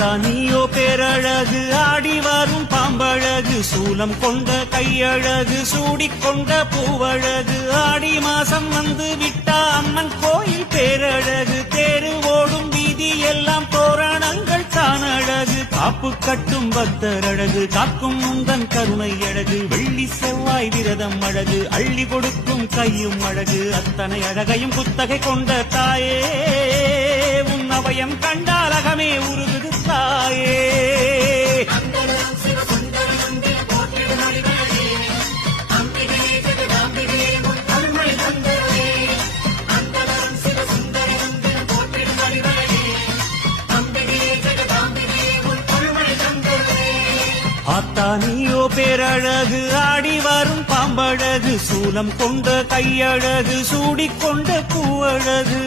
ஆத்தா நீயோ பேரழகு, ஆடி வரும் பாம்பழகு, சூலம் கொண்ட கையழகு, சூடிக்கொண்ட பூவழகு, ஆடி மாசம் வந்து விட்டா அம்மன் கோயில் பேரழகு, தேரு ஓடும் வீதி எல்லாம் தோரணங்கள் தானழகு, காப்பு கட்டும் பக்தரழகு, காக்கும் முந்தன் கருணை அழகு, வெள்ளி செவ்வாய் விரதம் அழகு, அள்ளி கொடுக்கும் கையும் அழகு, அத்தனை அழகையும் குத்தகை கொண்ட தாயே, உன் அபயம் கண்டால் அகமே உருகுது தாயே. ஆத்தா நீயோ பேரழகு, ஆடி வரும் பாம்பழகு, சூலம் கொண்ட கையழகு, சூடிக்கொண்ட பூவழகு.